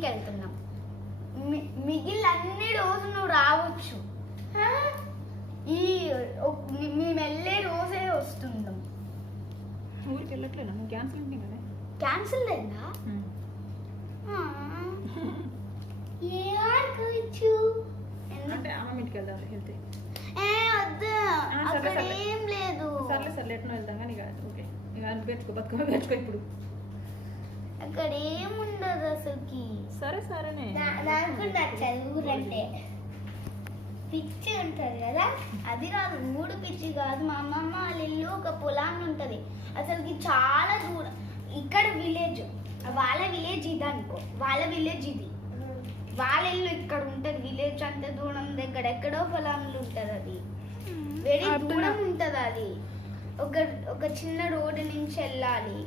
ట్రైనింగ్కి వెళ్తున్నాం. మిగిలిన అన్ని రోజు నువ్వు రావచ్చు. మేము వెళ్ళే రోజే వస్తున్నాం. ఊరికి వెళ్ళట్లేదా? క్యాన్సిల్ ఉంది కదా. క్యాన్సిల్ లేదా? అంటే అమ్మ ఇంటికి వెళ్దాం వెళ్తే. వద్దు, అక్కడ ఏం లేదు. సర్లే సర్లే ఎట్లా వెళ్తాం కానీ ఇక ఓకే. ఇక పెంచుకో బతుకమ్మ పెంచుకో ఇప్పుడు. అక్కడ ఏముండదు అసలుకి. సరే సరేనే. నాకు నచ్చదు ఊరంటే. పిచ్చి ఉంటుంది కదా, అది కాదు. మూడు పిచ్చి కాదు. మా అమ్మమ్మ వాళ్ళ ఇల్లు ఒక పొలాన్ని ఉంటుంది అసలుకి, చాలా దూరం. ఇక్కడ విలేజ్, వాళ్ళ విలేజ్ ఇది అనుకో, వాళ్ళ విలేజ్ ఇది. వాళ్ళ ఇల్లు ఇక్కడ ఉంటుంది. విలేజ్ అంత దూరం దగ్గర ఎక్కడో పొలంలో ఉంటుంది. అది వెరీ దూరం ఉంటుంది. అది ఒక చిన్న రోడ్డు నుంచి వెళ్ళాలి.